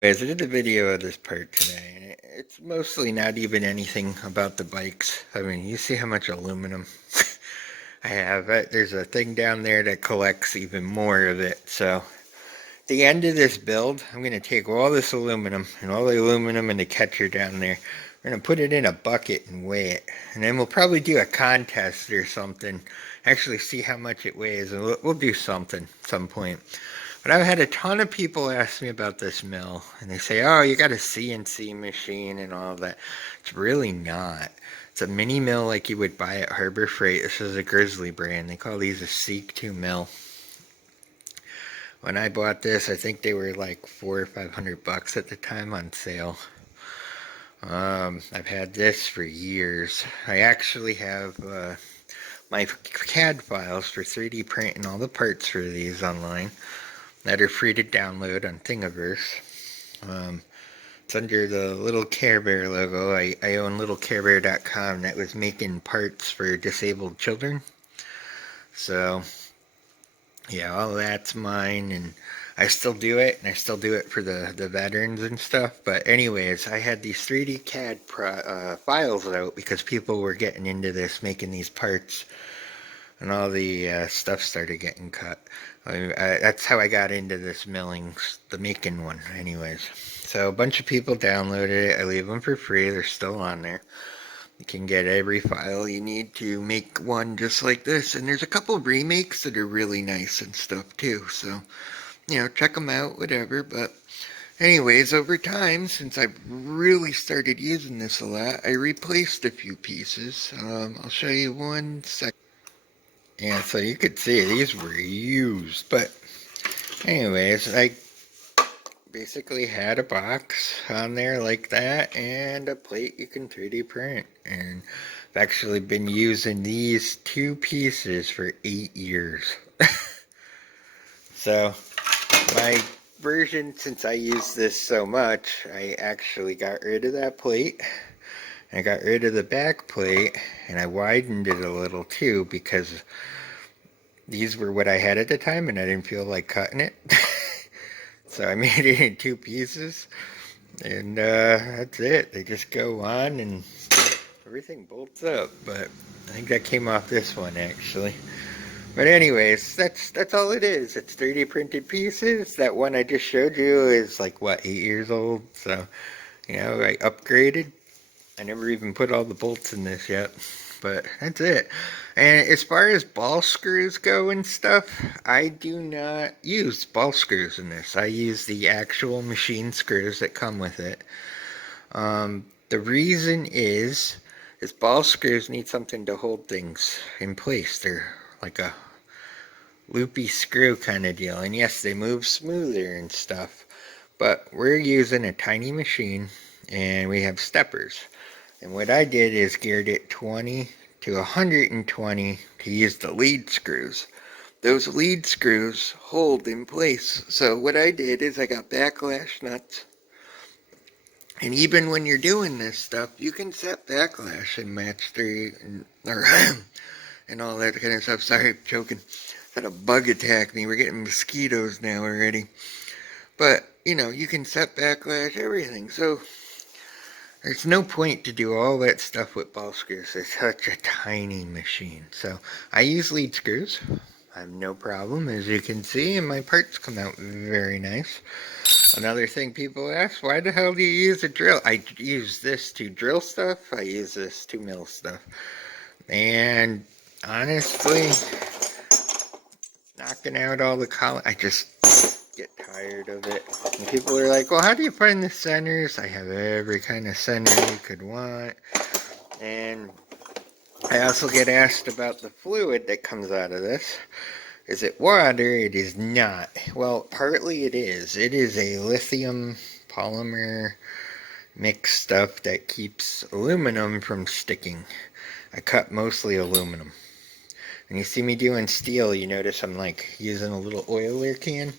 Guys, I did a video of this part today, and it's mostly not even anything about the bikes. I mean, you see how much aluminum I have. There's a thing down there that collects even more of it. So, at the end of this build, I'm going to take all this aluminum and all the aluminum and the catcher down there. We're going to put it in a bucket and weigh it. And then we'll probably do a contest or something. Actually see how much it weighs, and we'll do something at some point. But I've had a ton of people ask me about this mill, and they say, oh, you got a CNC machine and all that. It's really not. It's a mini mill like you would buy at Harbor Freight. This is a Grizzly brand. They call these a Seek 2 mill. When I bought this, I think they were like $400 or $500 at the time on sale. I've had this for years. I actually have my CAD files for 3D printing all the parts for these online that are free to download on Thingiverse. It's under the Little Care Bear logo. I own littlecarebear.com that was making parts for disabled children. So, yeah, all that's mine, and I still do it, and I still do it for the veterans and stuff. But anyways, I had these 3D CAD files out because people were getting into this, making these parts, and all the stuff started getting cut. That's how I got into this milling, the making one, anyways. So a bunch of people downloaded it. I leave them for free. They're still on there. You can get every file you need to make one just like this. And there's a couple of remakes that are really nice and stuff too. So, check them out, whatever. But anyways, over time, since I've really started using this a lot, I replaced a few pieces. I'll show you one second. Yeah, so you could see these were used. But anyways, I basically had a box on there like that and a plate you can 3D print. And I've actually been using these two pieces for 8 years. So my version, since I use this so much, I actually got rid of that plate. I got rid of the back plate, and I widened it a little too because these were what I had at the time and I didn't feel like cutting it. So I made it in two pieces, and that's it. They just go on and everything bolts up. But I think that came off this one actually. But anyways, that's all it is. It's 3D printed pieces. That one I just showed you is like what, 8 years old. So I upgraded. I never even put all the bolts in this yet. But that's it. And as far as ball screws go and stuff, I do not use ball screws in this. I use the actual machine screws that come with it. The reason is ball screws need something to hold things in place. They're like a loopy screw kind of deal. And yes, they move smoother and stuff. But we're using a tiny machine, and we have steppers. And what I did is geared it 20 to 120 to use the lead screws. Those lead screws hold in place. So what I did is I got backlash nuts. And even when you're doing this stuff, you can set backlash and match and all that kind of stuff. Sorry, I'm choking. Had a bug attack me. We're getting mosquitoes now already. But, you can set backlash, everything. So there's no point to do all that stuff with ball screws. It's such a tiny machine. So I use lead screws. I have no problem, as you can see, and my parts come out very nice. Another thing people ask, why the hell do you use a drill? I use this to drill stuff. I use this to mill stuff. And honestly, knocking out all the columns, I just get tired of it. And people are like, well, how do you find the centers? I have every kind of center you could want. And I also get asked about the fluid that comes out of this. Is it water? It is not. Well, partly it is. It is a lithium polymer mixed stuff that keeps aluminum from sticking. I cut mostly aluminum. When you see me doing steel, you notice I'm like using a little oiler can.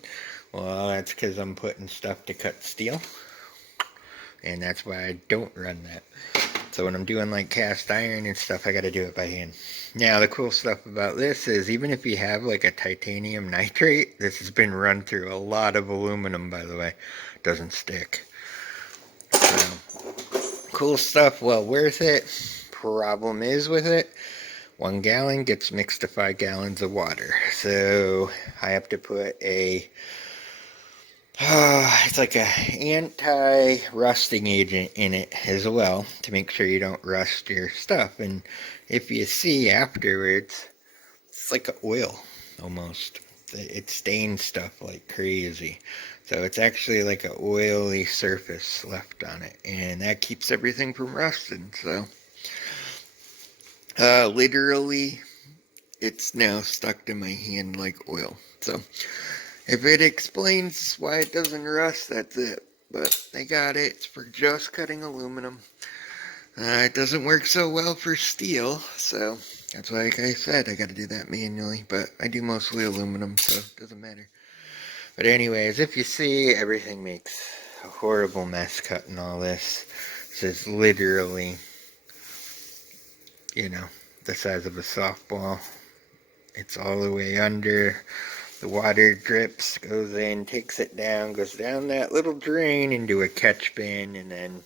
Well, that's because I'm putting stuff to cut steel. And that's why I don't run that. So when I'm doing like cast iron and stuff, I got to do it by hand. Now the cool stuff about this is even if you have like a titanium nitrate, this has been run through a lot of aluminum, by the way. It doesn't stick. So cool stuff, well worth it. Problem is with it, 1 gallon gets mixed to 5 gallons of water. So I have to put it's like a anti-rusting agent in it as well to make sure you don't rust your stuff. And if you see afterwards, it's like oil almost. It stains stuff like crazy. So it's actually like an oily surface left on it, and that keeps everything from rusting. So literally it's now stuck to my hand like oil. So if it explains why it doesn't rust, that's it. But I got it. It's for just cutting aluminum. It doesn't work so well for steel, so that's why, like I said, I got to do that manually. But I do mostly aluminum, so it doesn't matter. But anyways, if you see, everything makes a horrible mess cutting all this. This is literally, you know, the size of a softball. It's all the way under. The water drips, goes in, takes it down, goes down that little drain into a catch bin, and then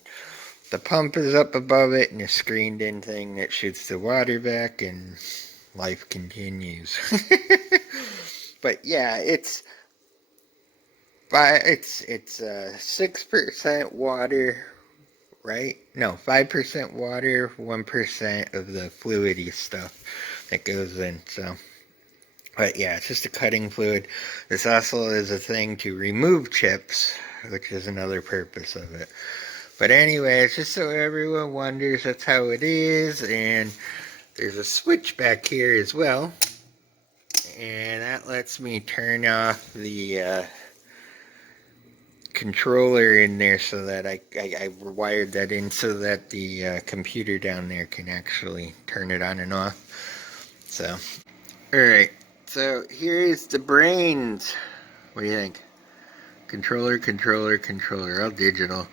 the pump is up above it and a screened in thing that shoots the water back, and life continues. But yeah, it's 6% water, right? No, 5% water, 1% of the fluidy stuff that goes in, so. But yeah, it's just a cutting fluid. This also is a thing to remove chips, which is another purpose of it. But anyways, just so everyone wonders, that's how it is. And there's a switch back here as well. And that lets me turn off the controller in there so that I wired that in so that the computer down there can actually turn it on and off. So, alright. So here's the brains. What do you think? Controller, all digital.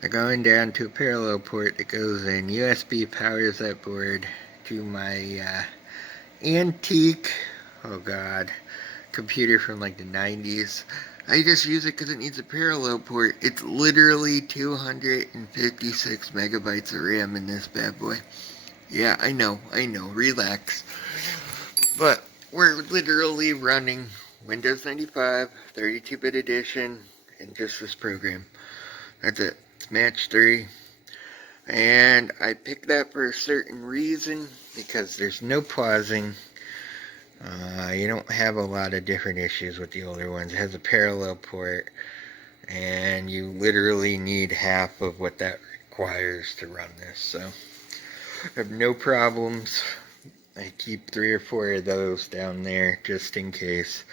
They're going down to a parallel port that goes in. USB powers that board to my antique, oh god, computer from like the 90s. I just use it because it needs a parallel port. It's literally 256 megabytes of RAM in this bad boy. Yeah, I know, relax. But we're literally running Windows 95, 32-bit edition, and just this program. That's it. It's match 3. And I picked that for a certain reason, because there's no pausing. You don't have a lot of different issues with the older ones. It has a parallel port, and you literally need half of what that requires to run this. So I have no problems. I keep 3 or 4 of those down there just in case,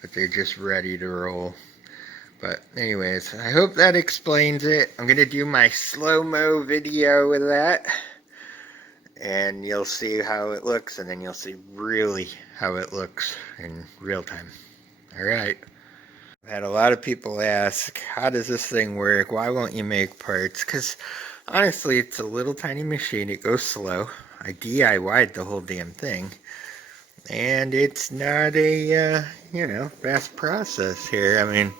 but they're just ready to roll. But anyways, I hope that explains it. I'm going to do my slow-mo video with that, and you'll see how it looks, and then you'll see really how it looks in real time. Alright. I've had a lot of people ask, how does this thing work? Why won't you make parts? Because honestly, it's a little tiny machine. It goes slow. I DIY'd the whole damn thing. And it's not a, fast process here. I mean,